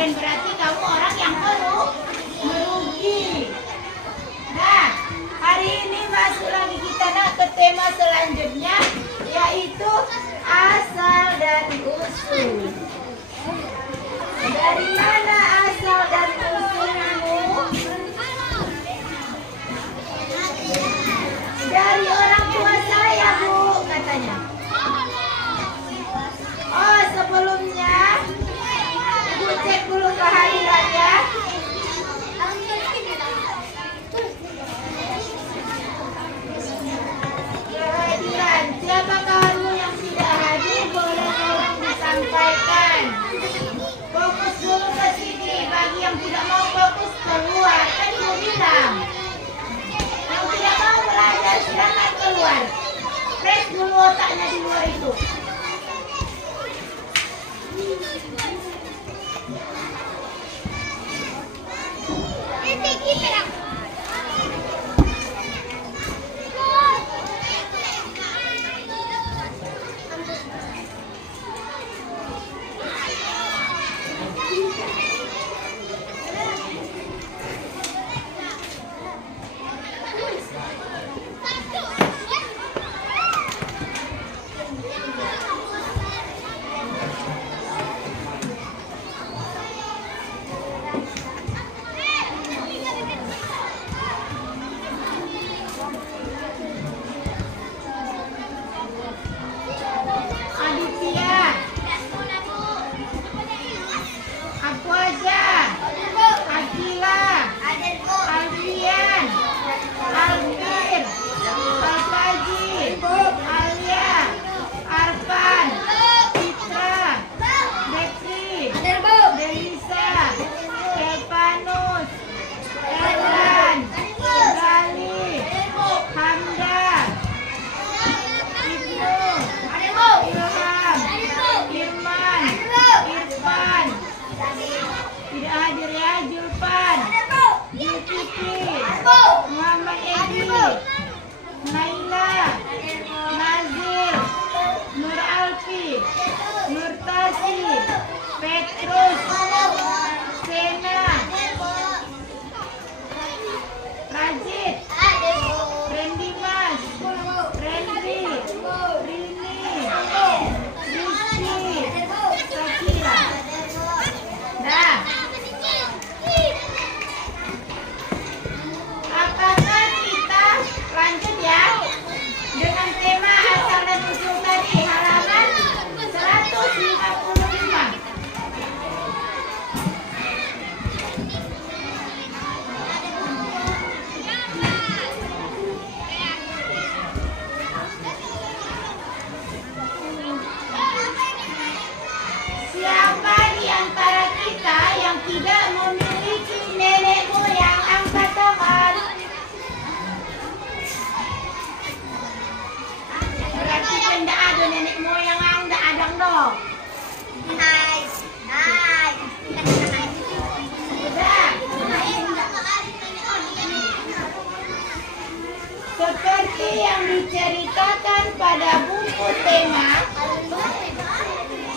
kemarin, berarti kamu orang yang merugi. Nah, hari ini masuk lagi kita ke tema selanjutnya, yaitu asal dan usul. Dari mana asal dan usulmu? Dari orang tua saya, Bu, katanya. Oh, sebelumnya Ibu cek dulu kehadirannya. Kehadiran, siapa kamu yang tidak hadir? Boleh tolong disampaikan. Fokus dulu ke sini. Bagi yang tidak mau fokus, keluar. Tadi mau bilang. Yang tidak mau belajar, silakan keluar. Press dulu otaknya di luar itu. Seperti yang diceritakan pada buku tema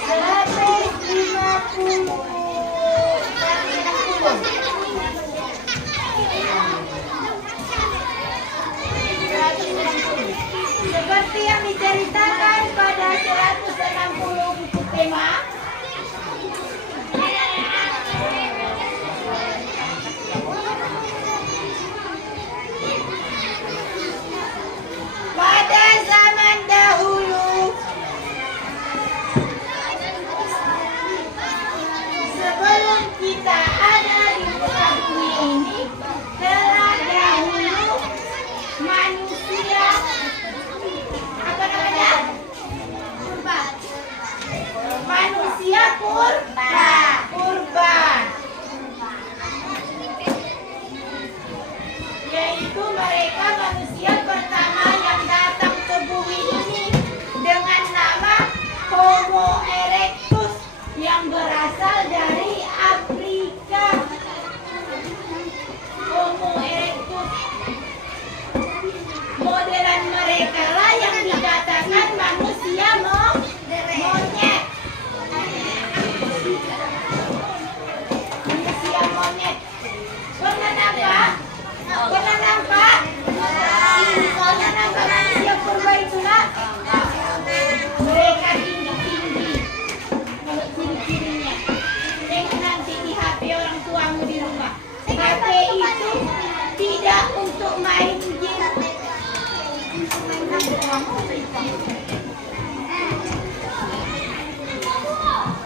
150. Seperti yang diceritakan pada 160 buku tema, pada zaman dahulu, sebelum kita ada di muka bumi ini, telah dahulu manusia, apa namanya? Manusia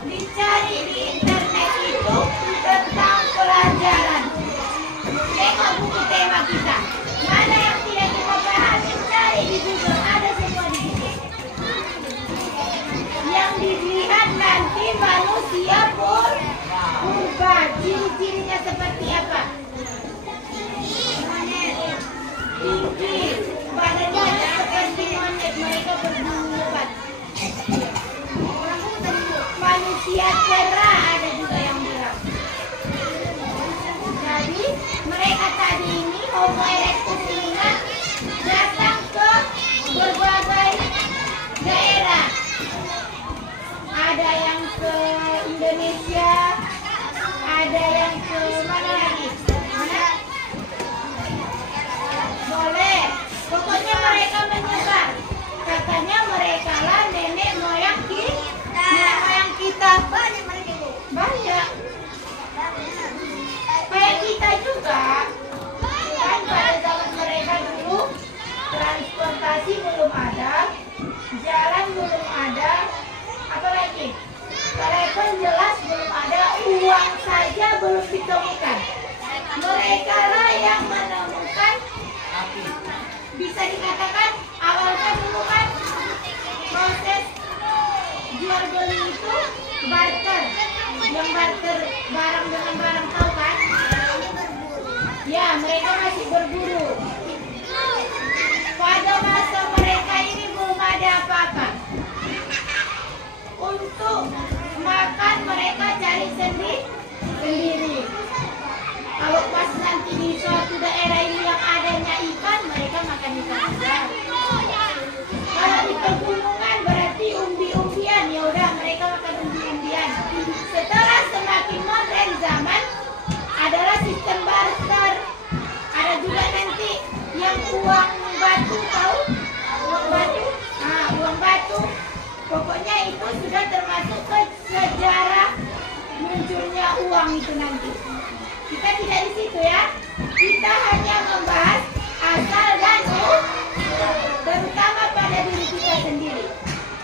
Dicari di internet itu tentang pelajaran. Tengok buku tema kita. Mana yang tidak kita pahami, cari di Google, ada semua di situ. Yang dilihat nanti manusia purba. Ciri-cirinya seperti apa? Tinggi, badannya seperti monyet, mereka berbulu lebat. Manusia kera, ada juga yang bilang. Jadi mereka tadi ini Homo erectus ini datang ke berbagai daerah. Ada yang ke Indonesia, ada yang ke mana lagi? Mana? Boleh. Pokoknya mereka menyebar. Katanya mereka lah nenek moyang kita. Banyak mereka itu. Banyak. Kayak kita juga. Kan pada zaman mereka dulu transportasi belum ada, jalan belum ada, apalagi telepon jelas belum ada, uang saja belum ditemukan. Mereka lah yang menemukan. Bisa dikatakan awalnya dulu kan proses jual beli itu barter, yang barter barang dengan barang, tahu kan? Ya, mereka masih berburu. Pada masa mereka ini belum ada apa-apa. Untuk makan mereka cari sendiri. Kalau pas nanti di suatu daerah ini yang adanya ikan, mereka makan ikan juga. Kalau di pegunungan berarti umbi-umbian, ya udah mereka makan umbi-umbian. Setelah semakin modern zaman, adalah sistem barter. Ada juga nanti yang uang batu, tahu? Uang batu? Nah, uang batu. Pokoknya itu sudah termasuk ke sejarah munculnya uang itu nanti. Kita tidak di situ ya. Kita hanya membahas asal dan terutama pada diri kita sendiri.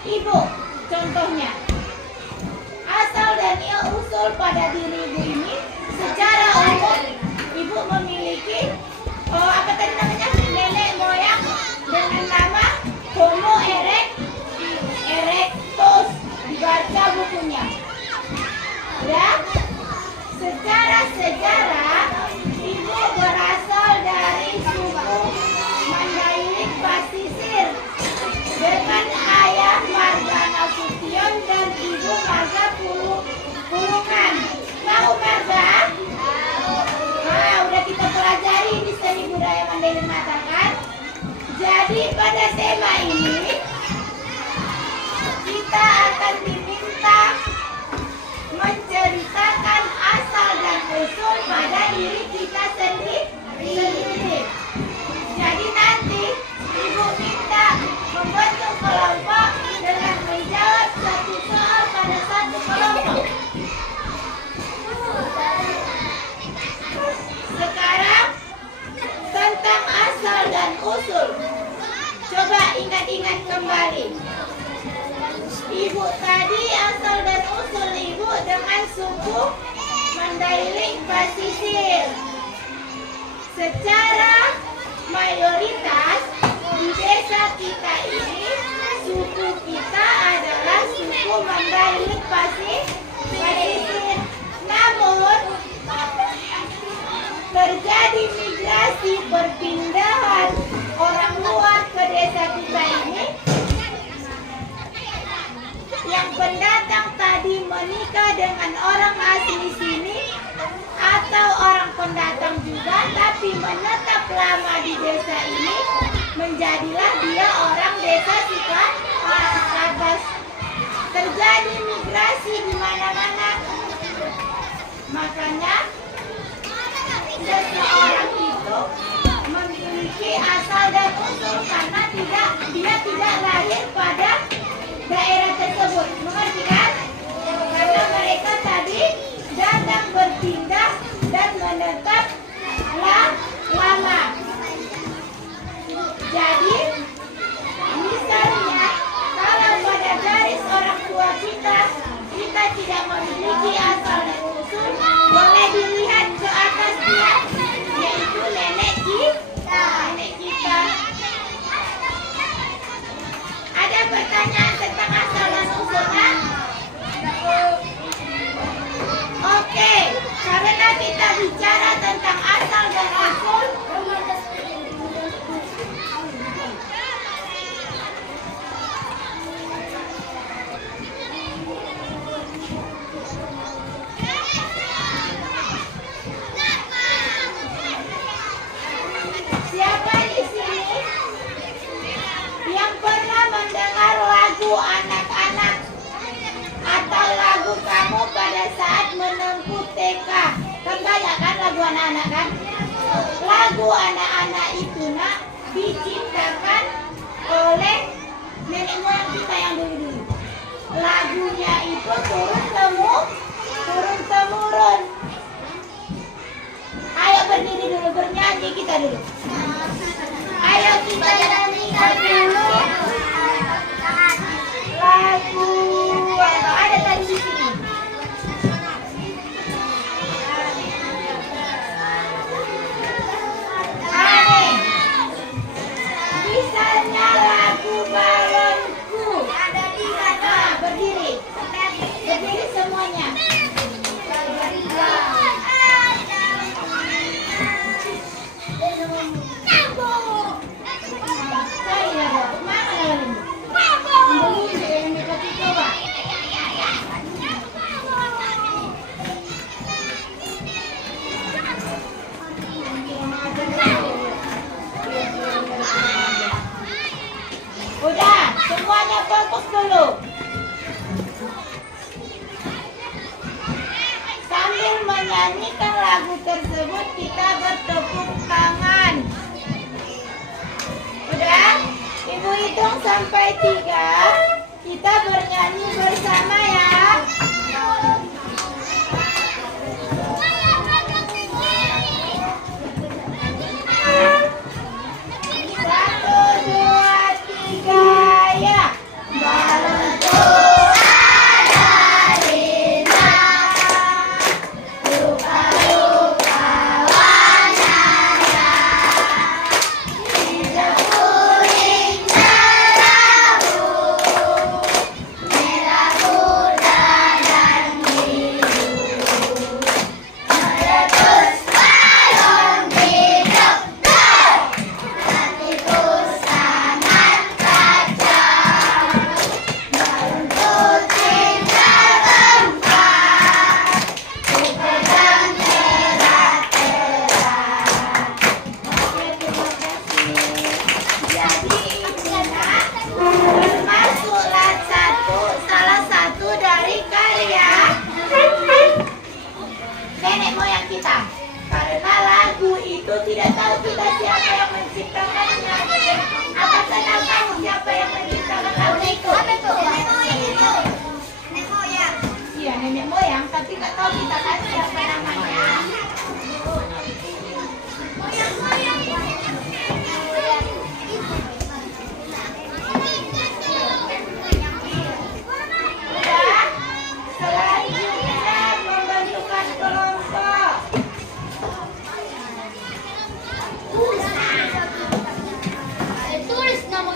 Ibu, contohnya. Asal dan usul pada diri ibu ini secara umum ibu memiliki apa tadi namanya, nenek moyang dengan nama Homo erectus, dibaca bukunya. Ya, secara sejarah ibu berasal dari suku Mandailing Pasisir dengan ayah marga Nasution dan ibu marga Pulungan. Tahu marga? Nah, udah kita pelajari di seni budaya Mandailing mengatakan. Jadi pada tema ini kita akan diminta menceritakan asal dan usul pada diri kita sendiri. Jadi nanti ibu minta membentuk kelompok dengan menjawab satu soal pada satu kelompok. Sekarang tentang asal dan usul. Coba ingat-ingat kembali. Ibu tadi asal dan usul ibu dengan suku Mandailing Pasisir. Secara mayoritas di desa kita ini suku kita adalah suku Mandailing Pasisir. Namun terjadi migrasi perpindahan orang luar ke desa kita ini. Yang pendatang tadi menikah dengan orang asli sini atau orang pendatang juga, tapi menetap lama di desa ini, menjadilah dia orang desa Sikabagas. Terjadi migrasi di mana-mana. Makanya seseorang itu memiliki asal dan usul karena dia tidak lahir pada daerah tersebut. Mengerti kan? Karena mereka tadi datang berpindah dan menetap lama. Jadi pertanyaan tentang asal dan usulnya? Oke, karena kita bicara tentang asal dan usul, siapa di sini yang pernah mendengar lagu anak-anak atau lagu kamu pada saat menempuh TK? Kan banyak kan lagu anak-anak kan? Lagu anak-anak itu nak diciptakan oleh nenek moyang kita yang dulu. Lagunya itu turun temurun. Ayo berdiri dulu, bernyanyi kita dulu. Ayo kita nyanyikan dulu lagu apa ada tadi di sini. Misalnya lagu balonku. Berdiri semuanya. Udah, semuanya fokus dulu. Sambil menyanyikan lagu tersebut, kita bertepuk tangan. Udah? Ibu hitung sampai 3. Kita bernyanyi bersama ya. 1, 2, 3, ya. Balonku ada di mana? Lupa-lupa warnanya. Hijau, kuning, merah, merah, kuda, dan biru. Meletus balon hidup, hatiku sangat kacau. Balonku tinggal 4, ku pegang erat-erat. Oke, terima kasih. Jadi ini nak termasuklah salah satu dari karya nenek moyang kita. Karena lagu itu tidak tahu kita siapa yang menciptakannya. Apa tahu kamu siapa yang menciptakan lagu itu? Nenek moyang. Iya, nenek moyang, tapi nggak tahu kita kan siapa namanya. Udah, selanjutnya pembentukan kelompok. Tulis nama.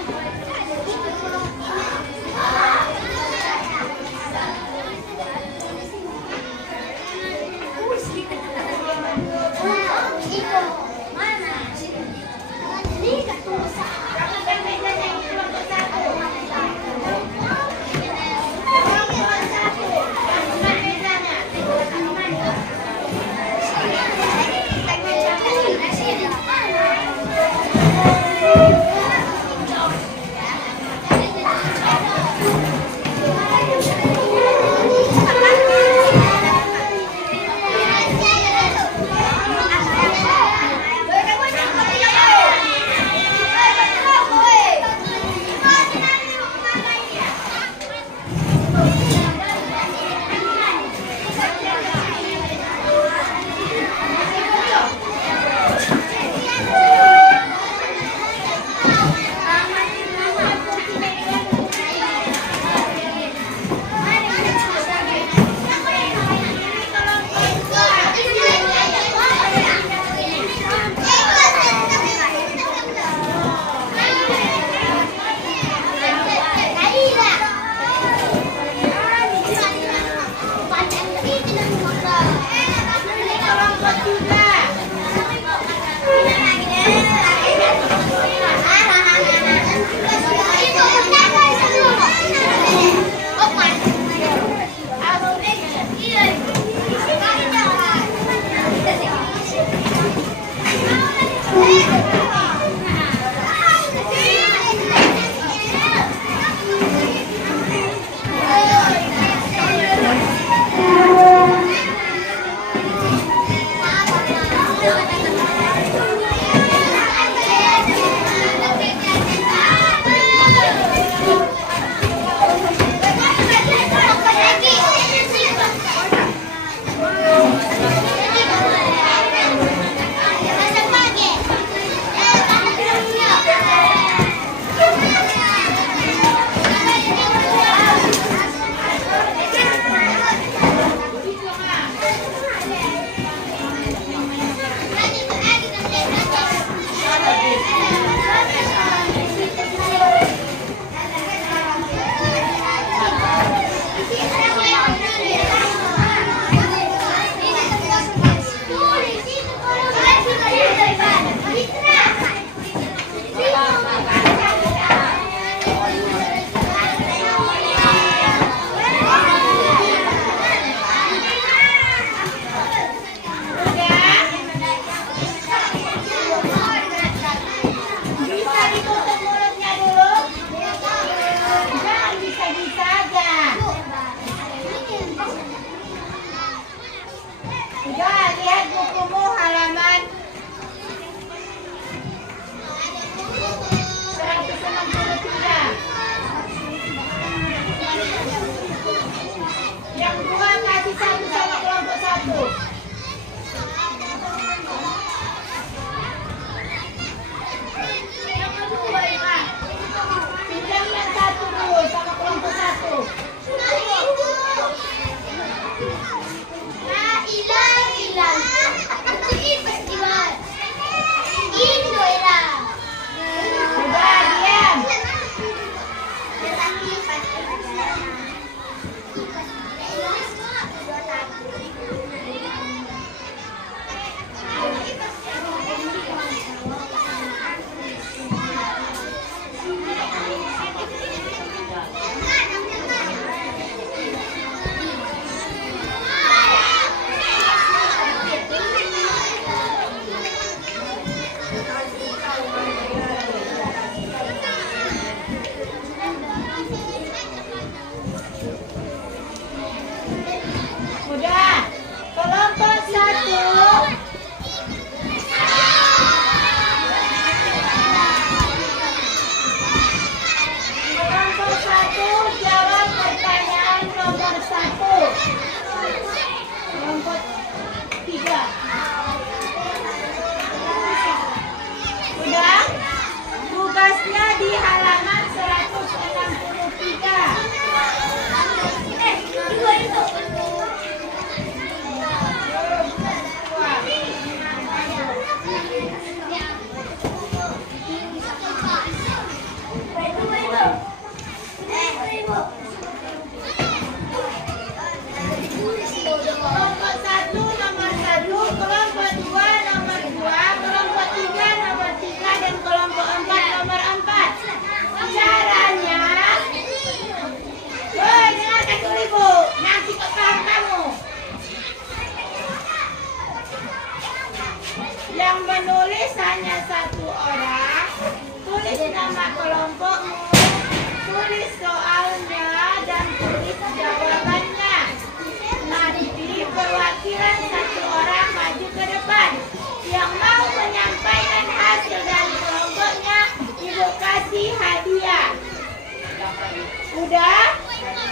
Udah?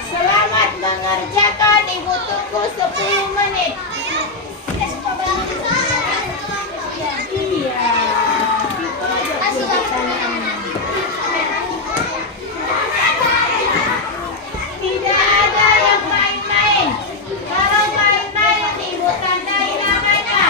Selamat mengerjakan. Ibu tunggu 10 menit. Iya. Itu aja pertanyaannya. Tidak ada yang main-main. Kalau main-main, ibu tandai namanya.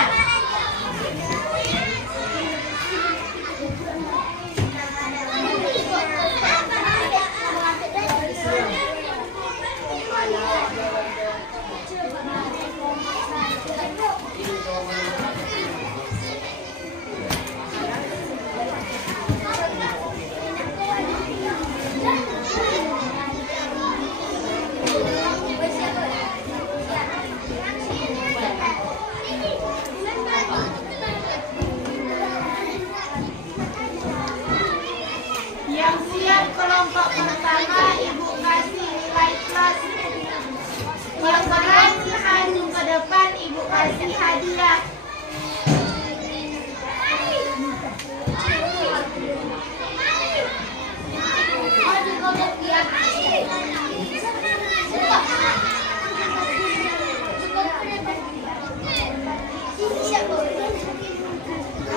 Yang siap kelompok pertama, ibu kasih nilai plus. Yang berani maju ke depan, ibu kasih hadiah.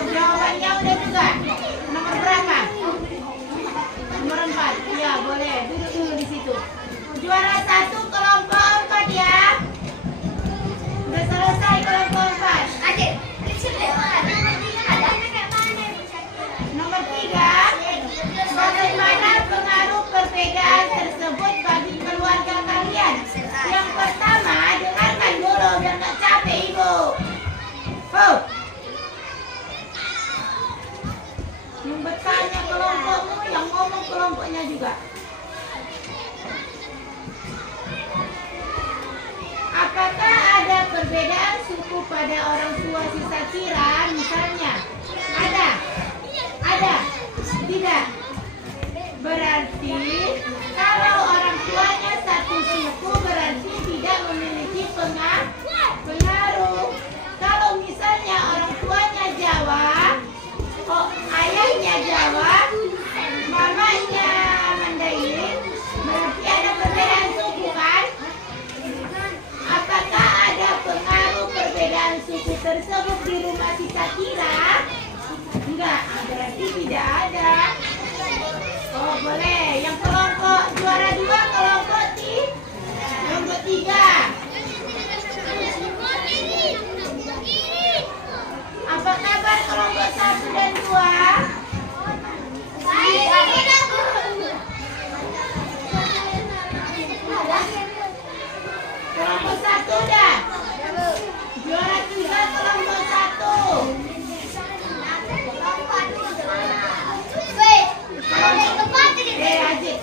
Jawabannya udah juga. Nomor berapa? Nomor 4. Ya, boleh. Duduk dulu di situ. Juara 1 kelompok 4 ya. Udah selesai kelompok 4. Nomor 3. Bagaimana pengaruh perbedaan tersebut bagi keluarga kalian? Yang pertama, dengarkan dulu biar nggak capek ibu. Yang bertanya kelompokmu, yang ngomong kelompoknya juga. Apakah ada perbedaan suku pada orang tua si Sakira? Misalnya, ada? Tidak? Berarti kalau orang tuanya satu suku berarti tidak memiliki pengaruh. Kalau misalnya orang tuanya Jawa, ayahnya Jawa, mamanya Mandarin, berarti ada perbedaan suku kan? Apakah ada pengaruh perbedaan suku tersebut di rumah si Sakira? Enggak, berarti tidak ada. Oh boleh, yang kelompok juara 2 kelompok 3. Apa kabar kelompok 1 dan 2? Kelompok 1 dah. Juara 3 kelompok 1. Azik.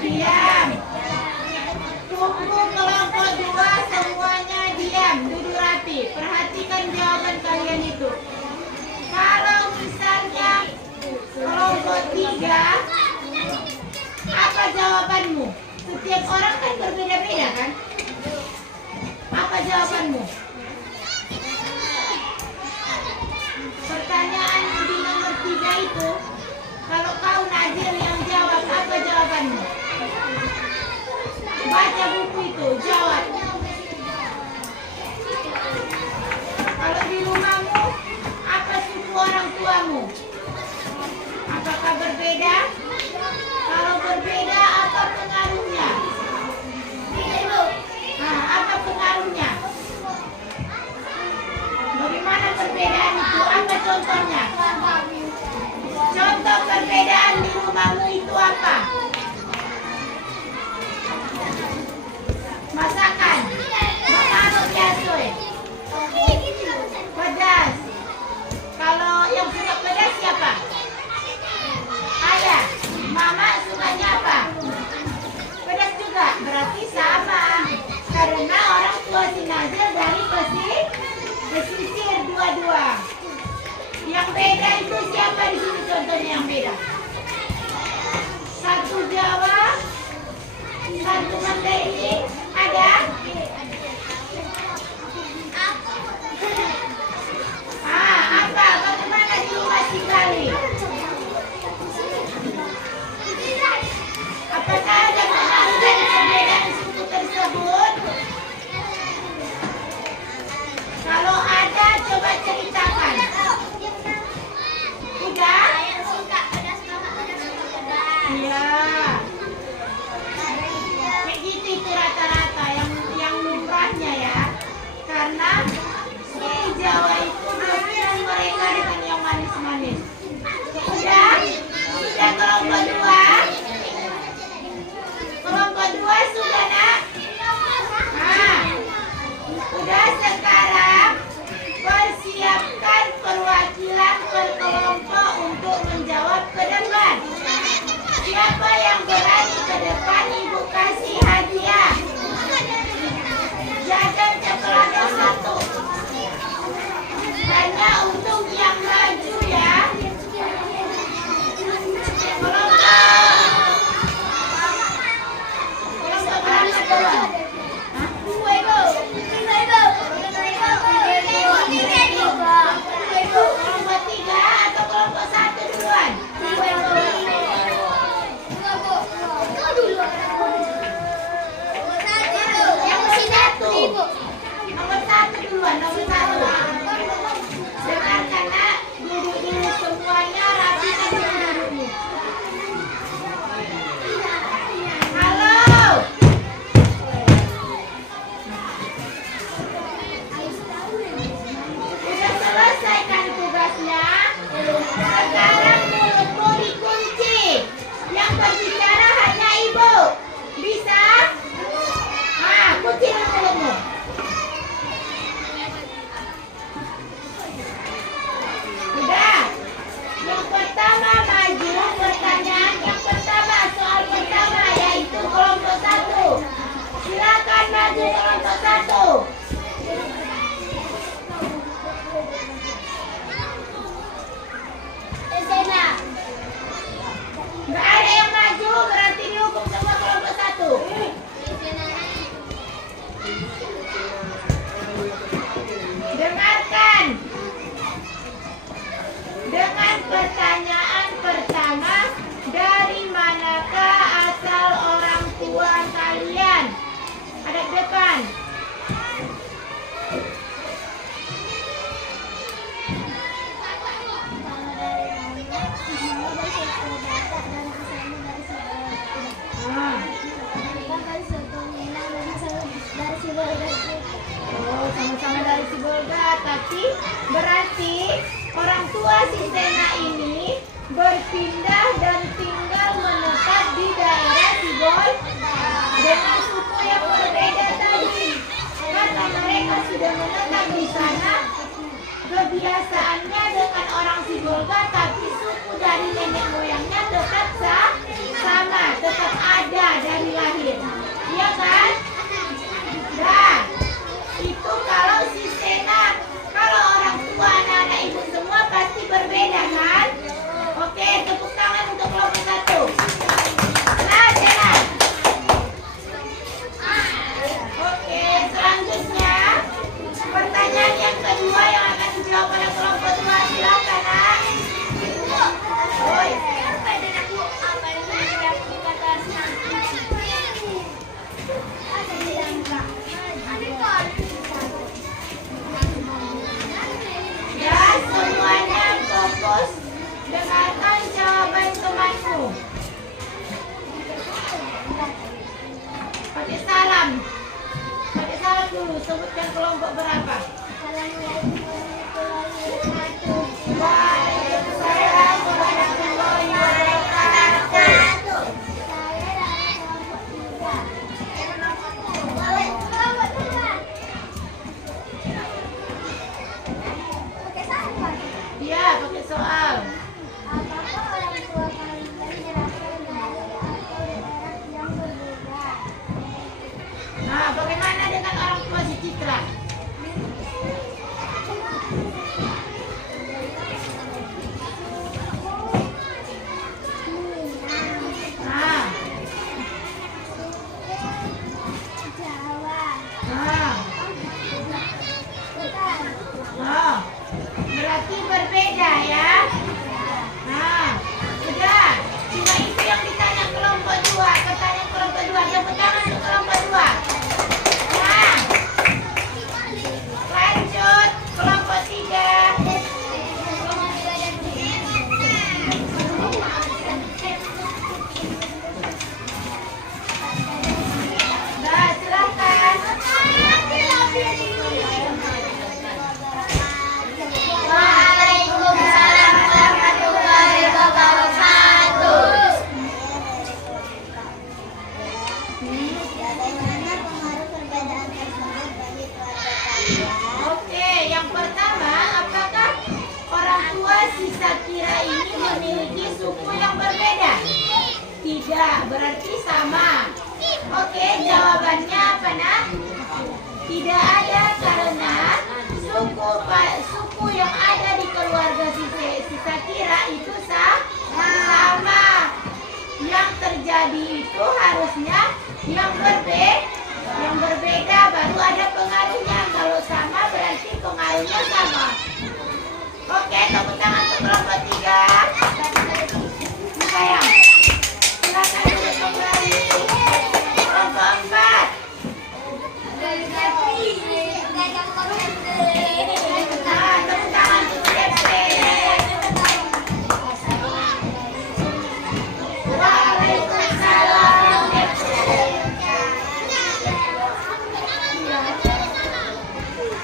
Diam. Tunggu kelompok 2 semuanya diam, duduk rapi. Perhatikan jawaban kalian itu. Kalau misalnya kelompok 3, apa jawabanmu? Setiap orang kan berbeda-beda kan? Apa jawabanmu? Pertanyaan di nomor 3 itu, kalau kau Nazil yang jawab, apa jawabanmu? Baca buku itu, jawab. Kalau di rumahmu, apa suku orang tuamu? Apakah berbeda? Kalau berbeda, apa pengaruhnya? Apa pengaruhnya? Bagaimana perbedaan itu? Apa contohnya? Contoh perbedaan di rumahmu itu apa? menjawab? Santunan dari ada? Apa? Bagaimana di rumah si Kali? Apakah ada pengaruh dari perbedaan suku tersebut? Kalau ada, coba ceritakan. Udah? Iya. Kayak gitu itu rata-rata yang lumrahnya ya. Karena si Jawa itu dominan mereka dengan yang manis-manis. Sudah? Sudah kelompok dua? Kelompok dua sudah nak? Udah sekarang persiapkan perwakilan per kelompok untuk menjawab ke depan. Siapa yang berani ke depan ibu kasih hadiah. Jangan celana satu. Hanya untuk yang maju ya. Kelompok berapa dulu? Kelompok tiga atau kelompok satu duluan? Nomor satu duluan, nomor satu. Dengarkan nak, duduk dulu semuanya, rapikan dulu. Halo. Sudah selesaikan tugasnya? Sekarang mulutmu dikunci. Yang berbicara hanya ibu. Bisa? Kunci mulutmu. Udah. Yang pertama maju pertanyaan. Yang pertama soal pertama yaitu kelompok satu. Silakan maju kelompok satu. Nggak ada yang maju, berarti dihukum semua kelompok satu. Dengarkan. Dengan pertanyaan pertama, dari manakah asal orang tua kalian? Ada di depan. Sama-sama dari Sibolga, tapi berarti orang tua si Sena ini berpindah dan tinggal menetap di daerah Sibol dengan suku yang berbeda tadi. Karena mereka sudah menetap di sana, kebiasaannya dengan orang Sibolga, tapi suku dari nenek moyangnya tetap sama, tetap ada dari lahir. Iya kan? Nah, itu kalau si Sena, kalau orang tua anak-anak ibu semua pasti berbeda kan? Oke, tepuk tangan untuk kelompok satu. Nah, Sena. Oke, selanjutnya pertanyaan yang kedua yang akan dijawab oleh kelompok dua. Silakan, Nak. Oi. Ya, semuanya fokus dengarkan jawaban temanmu. Pakai salam dulu, sebutkan kelompok berapa. Waalaikumsalam warahmatullahi wabarakatuh. Iya, pakai soal. Apakah orang tua kalian berasal dari atau daerah yang berbeda? Nah, bagaimana dengan orang tua si Citra? Nah, Bagaimana pengaruh perbedaan tersebut bagi keluarga kalian? Oke, yang pertama, apakah orang tua si Shakira ini memiliki suku yang berbeda? Tidak, berarti sama. Oke, jawabannya apa nak? Tidak ada, karena suku yang ada di keluarga si Shakira itu sama. Yang terjadi itu harusnya yang berbeda baru ada pengaruhnya. Kalau sama berarti pengaruhnya sama. Oke, tepuk tangan untuk kelompok 3. Sayang, silakan duduk kembali. Kelompok 4. Nah, tepuk tangan untuk DP. Waalaikumsalam DP.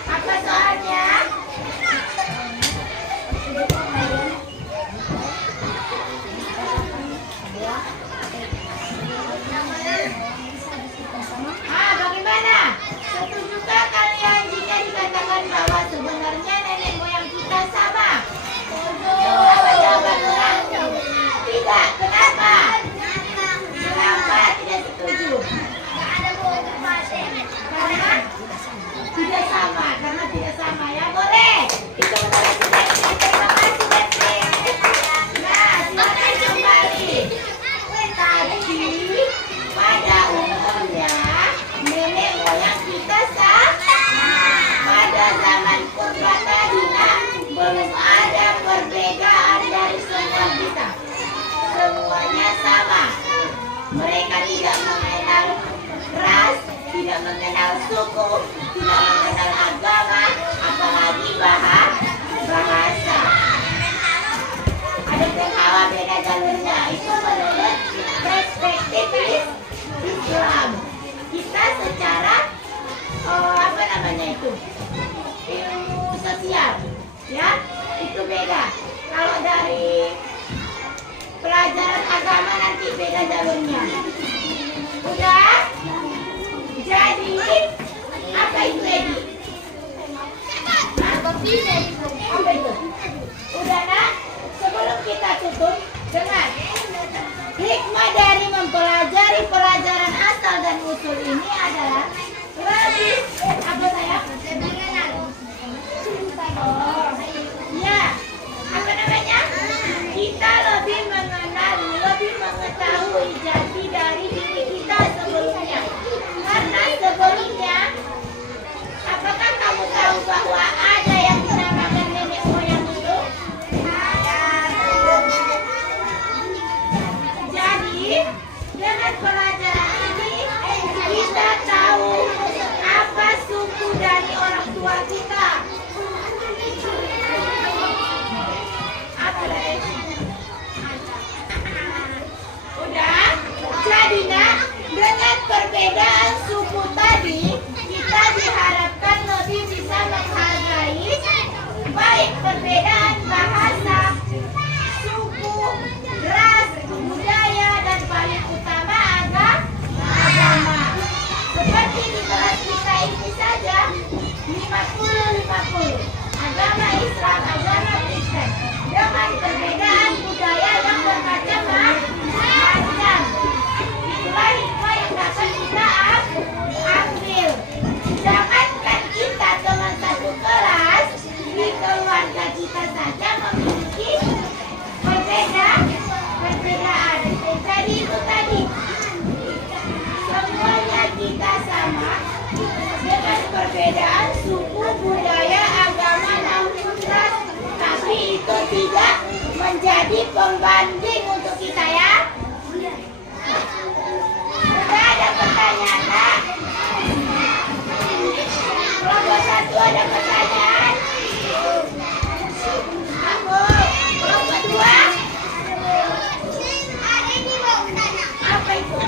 Apa soalnya? Bagaimana? Setujukah kalian jika dikatakan bahwa sebenarnya nenek moyang kita sama? Apa jawaban orang? Tidak. Kenapa? Kenapa tidak setuju? Karena tidak sama. Karena tidak sama ya. Boleh. Itu benar sudah. Terima kasih Depri. Nah, silakan kembali. Tadi pada umumnya nenek moyang kita sama. Pada zaman purba tadi belum ada perbedaan dari semua kita. Semuanya sama. Mereka tidak mengenal ras, tidak mengenal suku, tidak mengenal agama, apalagi bahasa. Ada yang Hawa beda jalurnya, itu menurut perspektif Islam. Kita secara ilmu sosial, ya, itu beda. Kalau dari pelajaran agama nanti beda jalurnya. Udah? Jadi apa itu Edi? Apa itu? Udah nak? Sebelum kita tutup, dengar. Hikmah dari mempelajari pelajaran asal dan usul ini adalah lebih apa saya? Oh, ya. Apa namanya? Kita lebih mengenal, lebih mengetahui jati dari diri kita sebelumnya. Karena sebelumnya, apakah kamu tahu bahwa ada yang dinamakan nenek moyang itu? Jadi, dengan pelajaran ini kita tahu apa suku dari orang tua kita. Apa lagi? Udah? Jadi nak, dengan perbedaan suku tadi, kita diharapkan lebih bisa menghargai baik perbedaan bahasa, suku, ras, budaya, dan paling utama agama. Seperti di kelas kita ini saja, 50-50. Agama Islam, agama Kristen. Dengan perbedaan budaya yang bermacam-macam. Itulah hikmah yang dapat kita ambil. Jangankan kita teman satu kelas, di keluarga kita saja memiliki perbedaan. Jadi itu tadi, semuanya kita sama dengan perbedaan suku, budaya, agama, namun ras. Tapi itu tidak menjadi pembanding untuk kita ya. Sudah ada pertanyaan nak? Kelompok 1 ada pertanyaan? Aku. Kelompok 2? Apa itu?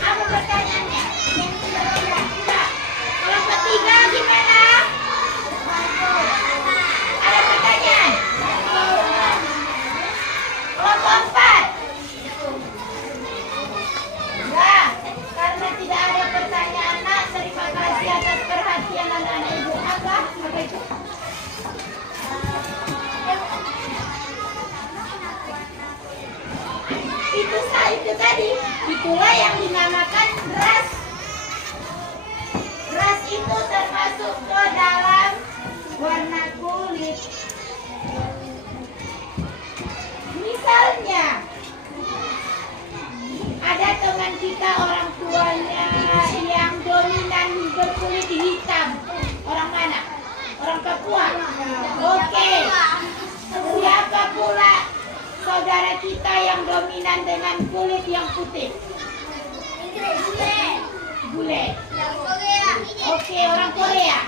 Apa pertanyaannya? Kelompok 3 gimana? Ada pertanyaan? Kelompok 4? Enggak, karena itu tadi, itulah yang dinamakan ras. Ras itu termasuk ke dalam warna kulit. Misalnya, ada teman kita orang tuanya yang dominan berkulit hitam. Orang mana? Orang Papua. Oke. Siapa pula saudara kita yang dominan dengan kulit yang putih? Bule. Oke, orang Korea.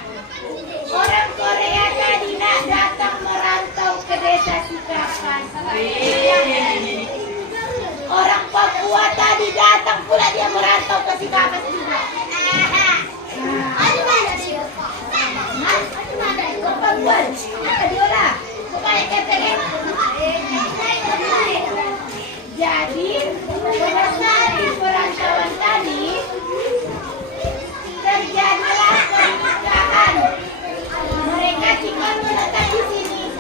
Orang Korea tadi nak datang merantau ke desa Sikapan. Orang Papua tadi datang pula dia merantau ke Sikapan juga. Papua. Adiola. Jadi pada saat di perantauan tadi terjadilah pernikahan. Mereka cuma menetap di sini.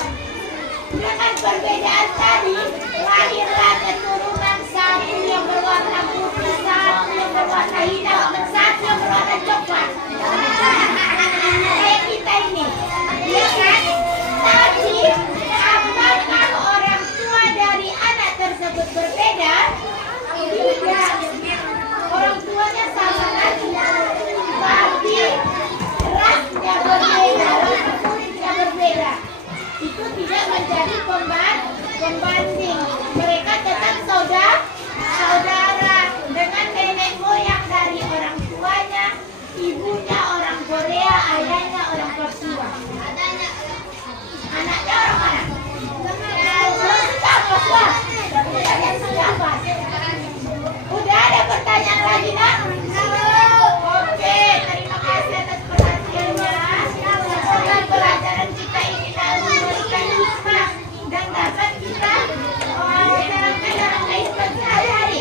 Dengan perbedaan tadi lahirlah keturunan satu yang berwarna putih, satu yang berwarna hitam, satu yang berwarna coklat. Kayak kita ini, ya kan? Tapi apakah orang tua dari anak tersebut berbeda? Tidak. Orang tuanya sama lagi, tapi rasnya berbeda, kulitnya berbeda. Itu tidak menjadi pembanding. Mereka tetap saudara dengan nenek moyang dari orang tuanya, ibunya orang Korea, ayahnya orang Papua. Anaknya orang mana? Papua. Siapa? Udah ada pertanyaan lagi nak? Oke, terima kasih atas perhatiannya. Semoga pelajaran kita ini dapat memberikan hikmah dan dapat kita menjalankan dalam kehidupan sehari-hari.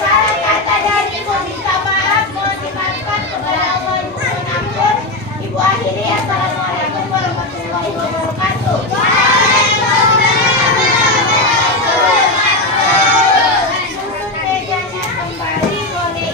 Salah kata dari mohon minta maaf, mohon dimaafkan kepada Allah mohon ampun. Ibu akhiri, assalamualaikum warahmatullahi wabarakatuh. Kembali boleh